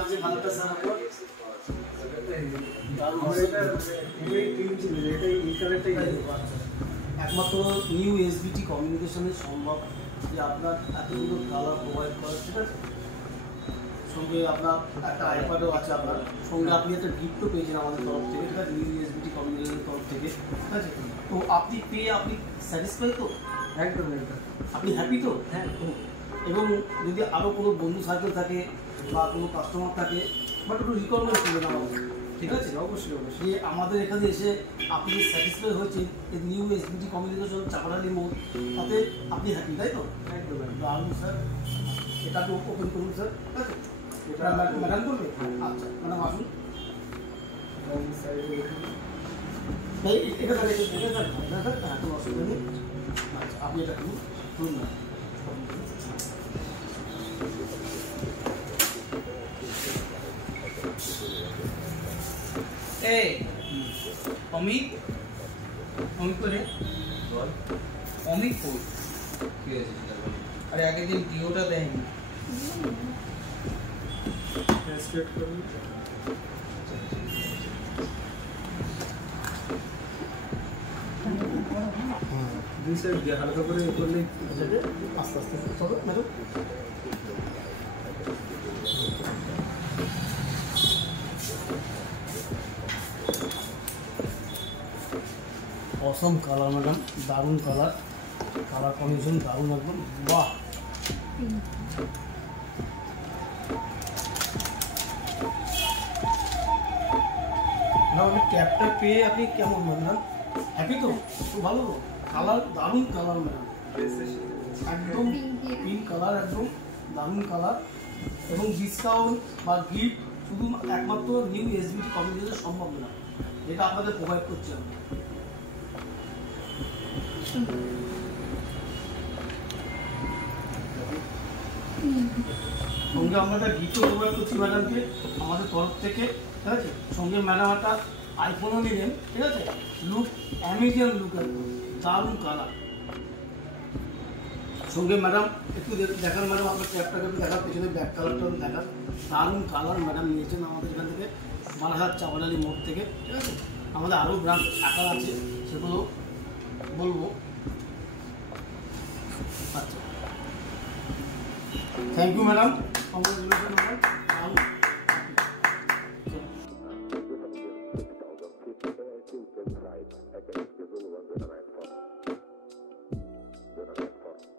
লাগছে কালারটা স্যার আপনার? একমাত্র নিউ এসবিটি কমিউনিকেশনের সম্ভব যে আপনার এত সুন্দর কালার প্রোভাইড করা, ঠিক আছে? সঙ্গে আপনার একটা আইপ্যাডও আছে, আপনার সঙ্গে আপনি একটা গিফটও পেয়েছেন আমাদের তরফ থেকে, ঠিক আছে, নিউ এসবিটি কমিউনিকেশনের তরফ থেকে, ঠিক আছে? তো আপনি পেয়ে আপনি স্যাটিসফাই তো? একদম একদম। আপনি হ্যাপি তো? হ্যাঁ। এবং যদি আরও কোনো বন্ধু সার্কেল থাকে বা কোনো কাস্টমার থাকে, বাট একটু রিকমেন্ড করবেন আমাদের, ঠিক আছে? অবশ্যই অবশ্যই। যে আমাদের এখানে এসে আপনি স্যাটিসফাই হয়েছেন এই নিউ এসবিটি কমিউনিকেশন চাপাডালি মোড়, তাতে আপনি হ্যাপি, তাই তো? একদম একদম। দারুণ স্যার, এটা একটু ওপেন করুন স্যার, ঠিক আছে? এটা ম্যাডাম করবে? আচ্ছা ম্যাডাম আসুন। এটা স্যার কোনো অসুবিধা নেই। আচ্ছা আপনি এটা করুন, করুন না। এই অমিত, অমিত করে অমিত কই? ঠিক আছে। আরে আগের দিন ডিওটা দেয়নি। স্ট্রেট করুন। দুই সাইড দিয়ে হালকা করে করলেই আস্তে আস্তে চলো ম্যাডাম। অসম কালার ম্যাডাম, দারুণ কালার, কালার কম্বিনেশন দারুণ একদম, বাহ। না আপনি ট্যাপটা পেয়ে আপনি কেমন ম্যাডাম, হ্যাপি তো? খুব ভালো তো? কালার দারুণ কালার ম্যাডাম, একদম পিঙ্ক কালার, একদম দারুণ কালার। এবং ডিসকাউন্ট বা গিফট শুধু একমাত্র নিউ এসবিটি কমিউনিকেশন সম্ভব না, এটা আপনাদের প্রোভাইড করছে আমরা। সঙ্গে আমরা একটা গিফটও প্রোভাইড করছি ম্যাডামকে আমাদের তরফ থেকে, ঠিক আছে? সঙ্গে ম্যাডাম একটা আইফোনও নিলেন, ঠিক আছে? লুক অ্যামেজিং লুক, একদম দারুণ কালার। সঙ্গে ম্যাডাম একটু দেখান ম্যাডাম, আপনার ট্যাপটাকে একটু দেখার, পেছনে ব্যাক কালারটা দেখান, দারুণ কালার ম্যাডাম নিয়েছেন আমাদের এখান থেকে বারাহাট চাপাডালি মোড় থেকে, ঠিক আছে? আমাদের আরও ব্রাঞ্চ আকার আছে, সেগুলো বলবো। আচ্ছা, thank you madam, congratulation madam.